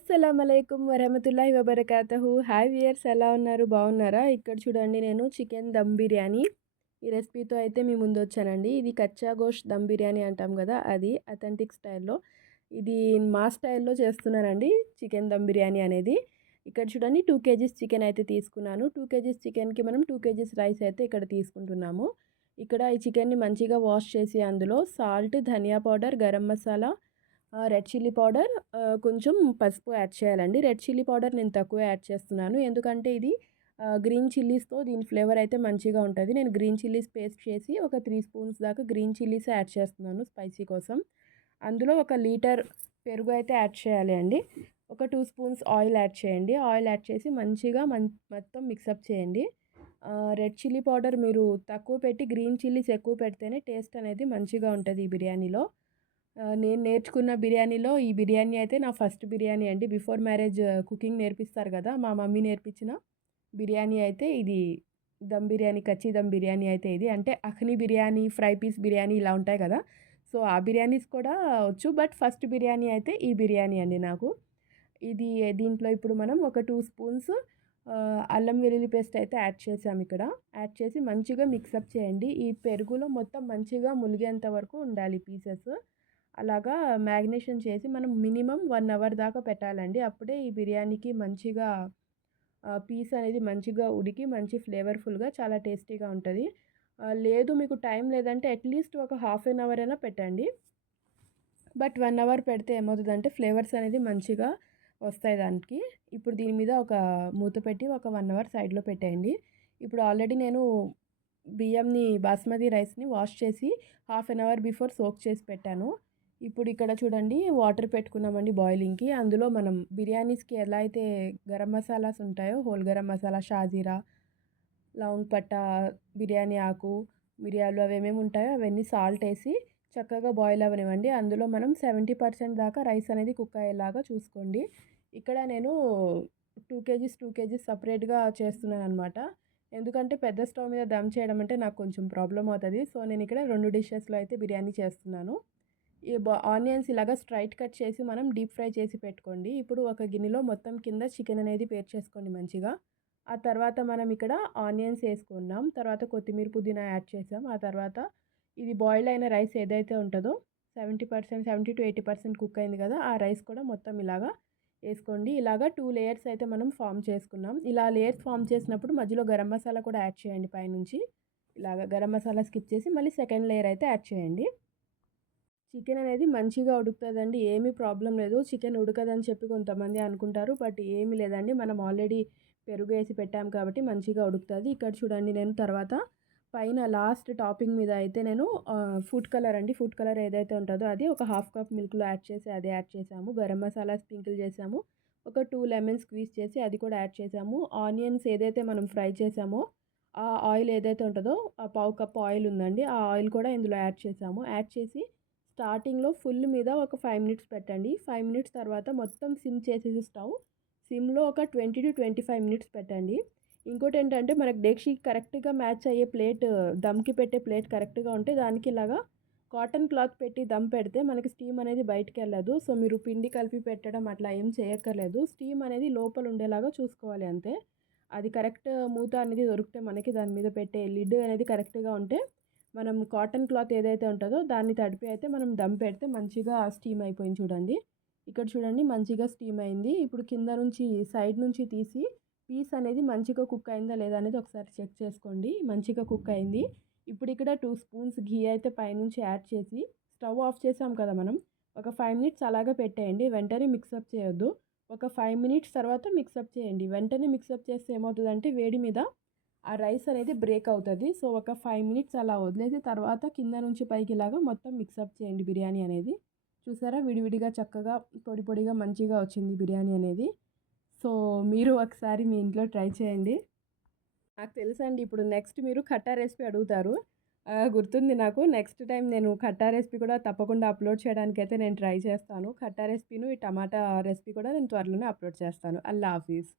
అస్సలామలైకుం వరహమతుల్లాహి వబరకాతహు. Hi viewers, ఎలా ఉన్నారు? బాగున్నారా? ఇక్కడ చూడండి, నేను చికెన్ దమ్ బిర్యానీ ఈ రెసిపీతో అయితే మీ ముందు వచ్చానండి. ఇది కచ్చా గోష్ దమ్ బిర్యానీ అంటాం కదా, అది అథెంటిక్ స్టైల్లో. ఇది మా స్టైల్లో చేస్తున్నానండి చికెన్ దమ్ బిర్యానీ అనేది. ఇక్కడ చూడండి, 2 కేజీస్ చికెన్ అయితే తీసుకున్నాను. 2 కేజీస్ చికెన్కి మనం 2 కేజీస్ రైస్ అయితే ఇక్కడ తీసుకుంటున్నాము. ఇక్కడ ఈ చికెన్ని మంచిగా వాష్ చేసి అందులో సాల్ట్, ధనియా powder, garam masala, red chilli powder, కొంచెం పసుపు యాడ్ చేయాలండి. రెడ్ చిల్లీ పౌడర్ నేను తక్కువ యాడ్ చేస్తున్నాను, ఎందుకంటే ఇది గ్రీన్ చిల్లీస్తో దీని ఫ్లేవర్ అయితే మంచిగా ఉంటుంది. నేను గ్రీన్ చిల్లీస్ పేస్ట్ చేసి ఒక 3 స్పూన్స్ దాకా గ్రీన్ చిల్లీస్ యాడ్ చేస్తున్నాను స్పైసీ కోసం. అందులో 1 లీటర్ పెరుగు అయితే యాడ్ చేయాలి అండి. ఒక 2 స్పూన్స్ ఆయిల్ యాడ్ చేయండి. ఆయిల్ యాడ్ చేసి మంచిగా మొత్తం మిక్సప్ చేయండి. రెడ్ చిల్లీ పౌడర్ మీరు తక్కువ పెట్టి గ్రీన్ చిల్లీస్ ఎక్కువ పెడితేనే టేస్ట్ అనేది మంచిగా ఉంటుంది ఈ బిర్యానీలో. నేను నేర్చుకున్న బిర్యానీలో ఈ బిర్యానీ అయితే నా ఫస్ట్ బిర్యానీ అండి. బిఫోర్ మ్యారేజ్ కుకింగ్ నేర్పిస్తారు కదా, మా మమ్మీ నేర్పించిన బిర్యానీ అయితే ఇది. దమ్ బిర్యానీ, కచ్చి దమ్ బిర్యానీ అయితే ఇది. అంటే అఖ్ని బిర్యానీ, ఫ్రై పీస్ బిర్యానీ ఇలా ఉంటాయి కదా, సో ఆ బిర్యానీస్ కూడా వచ్చు. బట్ ఫస్ట్ బిర్యానీ అయితే ఈ బిర్యానీ అండి నాకు. ఇది దీంట్లో ఇప్పుడు మనం ఒక 2 స్పూన్స్ అల్లం వెల్లుల్లి పేస్ట్ అయితే యాడ్ చేసాము ఇక్కడ. యాడ్ చేసి మంచిగా మిక్సప్ చేయండి. ఈ పెరుగులో మొత్తం మంచిగా ములిగేంత వరకు ఉండాలి పీసెస్. అలాగా మ్యాగ్నేషన్ చేసి మనం మినిమం 1 అవర్ దాకా పెట్టాలండి. అప్పుడే ఈ బిర్యానీకి మంచిగా పీస్ అనేది మంచిగా ఉడికి మంచి ఫ్లేవర్ఫుల్గా చాలా టేస్టీగా ఉంటుంది. లేదు మీకు టైం లేదంటే అట్లీస్ట్ ఒక హాఫ్ అన్ అవర్ అయినా పెట్టండి. బట్ 1 అవర్ పెడితే ఏమవుతుందంటే ఫ్లేవర్స్ అనేది మంచిగా వస్తాయి దానికి. ఇప్పుడు దీని మీద ఒక మూత పెట్టి ఒక 1 అవర్ సైడ్లో పెట్టేయండి. ఇప్పుడు ఆల్రెడీ నేను బియ్యంని, బాస్మతి రైస్ని వాష్ చేసి half an hour before soak చేసి పెట్టాను. ఇప్పుడు ఇక్కడ చూడండి, వాటర్ పెట్టుకున్నామండి బాయిలింగ్కి. అందులో మనం బిర్యానీస్కి ఎలా అయితే గరం మసాలాస్ ఉంటాయో, హోల్ గరం మసాలా, షాజీరా, లవంగ్ పట్ట, బిర్యానీ ఆకు, మిరియాలు, అవి ఏమేమి ఉంటాయో అవన్నీ సాల్ట్ వేసి చక్కగా బాయిల్ అవ్వనివ్వండి. అందులో మనం 70% దాకా రైస్ అనేది కుక్ అయ్యేలాగా చూసుకోండి. ఇక్కడ నేను 2 కేజీస్ సపరేట్గా చేస్తున్నాను అనమాట. ఎందుకంటే పెద్ద స్టవ్ మీద దమ్ చేయడం అంటే నాకు కొంచెం ప్రాబ్లం అవుతుంది. సో నేను ఇక్కడ 2 డిషెస్లో అయితే బిర్యానీ చేస్తున్నాను. ఈ ఆనియన్స్ ఇలాగా స్ట్రైట్ కట్ చేసి మనం డీప్ ఫ్రై చేసి పెట్టుకోండి. ఇప్పుడు ఒక గిన్నెలో మొత్తం కింద చికెన్ అనేది పేర్చేసుకోండి మంచిగా. ఆ తర్వాత మనం ఇక్కడ ఆనియన్స్ వేసుకున్నాం, తర్వాత కొత్తిమీర, పుదీనా యాడ్ చేసాం. ఆ తర్వాత ఇది బాయిల్ అయిన రైస్ ఏదైతే ఉంటుందో 70-80% కుక్ అయింది కదా, ఆ రైస్ కూడా మొత్తం ఇలాగా వేసుకోండి. ఇలాగా 2 లేయర్స్ అయితే మనం ఫామ్ చేసుకున్నాం. ఇలా లేయర్స్ ఫామ్ చేసినప్పుడు మధ్యలో గరం మసాలా కూడా యాడ్ చేయండి పైనుంచి. ఇలాగ గరం మసాలా స్కిప్ చేసి మళ్ళీ సెకండ్ లేయర్ అయితే యాడ్ చేయండి. చికెన్ అనేది మంచిగా ఉడుకుతుందండి, ఏమీ ప్రాబ్లం లేదు. చికెన్ ఉడకదని చెప్పి కొంతమంది అనుకుంటారు, బట్ ఏమీ లేదండి. మనం ఆల్రెడీ పెరుగు వేసి పెట్టాం కాబట్టి మంచిగా ఉడుకుతుంది. ఇక్కడ చూడండి, నేను తర్వాత పైన లాస్ట్ టాపింగ్ మీద అయితే నేను ఫుడ్ కలర్ అండి, ఫుడ్ కలర్ ఏదైతే ఉంటుందో అది ఒక హాఫ్ కప్ మిల్క్లో యాడ్ చేసి అది యాడ్ చేసాము. గరం మసాలా స్ప్రింకిల్ చేసాము. ఒక 2 లెమన్స్ స్క్వీజ్ చేసి అది కూడా యాడ్ చేసాము. ఆనియన్స్ ఏదైతే మనం ఫ్రై చేసామో ఆ ఆయిల్ ఏదైతే ఉంటుందో ఆ పావు కప్ ఆయిల్ ఉందండి, ఆ ఆయిల్ కూడా ఇందులో యాడ్ చేసాము. యాడ్ చేసి స్టార్టింగ్లో ఫుల్ మీద ఒక 5 మినిట్స్ పెట్టండి. 5 మినిట్స్ తర్వాత మొత్తం సిమ్ చేసేసి స్టవ్ సిమ్లో ఒక 20-25 మినిట్స్ పెట్టండి. ఇంకోటి ఏంటంటే మనకు డేక్షి కరెక్ట్గా మ్యాచ్ అయ్యే ప్లేట్, దమ్కి పెట్టే ప్లేట్ కరెక్ట్గా ఉంటే దానికి ఇలాగా కాటన్ క్లాత్ పెట్టి దమ్ పెడితే మనకి స్టీమ్ అనేది బయటికి వెళ్ళదు. సో మీరు పిండి కలిపి పెట్టడం అట్లా ఏం చేయక్కర్లేదు. స్టీమ్ అనేది లోపల ఉండేలాగా చూసుకోవాలి అంతే. అది కరెక్ట్ మూత అనేది దొరికితే మనకి దాని మీద పెట్టే లిడ్ అనేది కరెక్ట్గా ఉంటే మనం కాటన్ క్లాత్ ఏదైతే ఉంటుందో దాన్ని తడిపి అయితే మనం దమ్ పెడితే మంచిగా స్టీమ్ అయిపోయింది చూడండి. ఇక్కడ చూడండి మంచిగా స్టీమ్ అయింది. ఇప్పుడు కింద నుంచి సైడ్ నుంచి తీసి పీస్ అనేది మంచిగా కుక్ అయిందా లేదా అనేది ఒకసారి చెక్ చేసుకోండి. మంచిగా కుక్ అయింది. ఇప్పుడు ఇక్కడ 2 స్పూన్స్ ఘీ అయితే పైనుంచి యాడ్ చేసి స్టవ్ ఆఫ్ చేసాం కదా మనం, ఒక 5 మినిట్స్ అలాగే పెట్టేయండి. వెంటనే మిక్సప్ చేయొద్దు. ఒక 5 మినిట్స్ తర్వాత మిక్సప్ చేయండి. వెంటనే మిక్సప్ చేస్తే ఏమవుతుందంటే వేడి మీద ఆ రైస్ అనేది బ్రేక్ అవుతుంది. సో ఒక 5 మినిట్స్ అలా వదిలేసి తర్వాత కింద నుంచి పైకి ఇలాగా మొత్తం మిక్సప్ చేయండి బిర్యానీ అనేది. చూసారా, విడివిడిగా చక్కగా పొడి పొడిగా మంచిగా వచ్చింది బిర్యానీ అనేది. సో మీరు ఒకసారి మీ ఇంట్లో ట్రై చేయండి. నాకు తెలుసండి, ఇప్పుడు నెక్స్ట్ మీరు ఖట్టా రెసిపీ అడుగుతారు. గుర్తుంది నాకు. నెక్స్ట్ టైం నేను ఖట్టా రెసిపీ కూడా తప్పకుండా అప్లోడ్ చేయడానికైతే నేను ట్రై చేస్తాను. ఖట్టా రెసిపీను, ఈ టమాటా రెసిపీ కూడా నేను త్వరలోనే అప్లోడ్ చేస్తాను. అల్లా హాఫీజ్.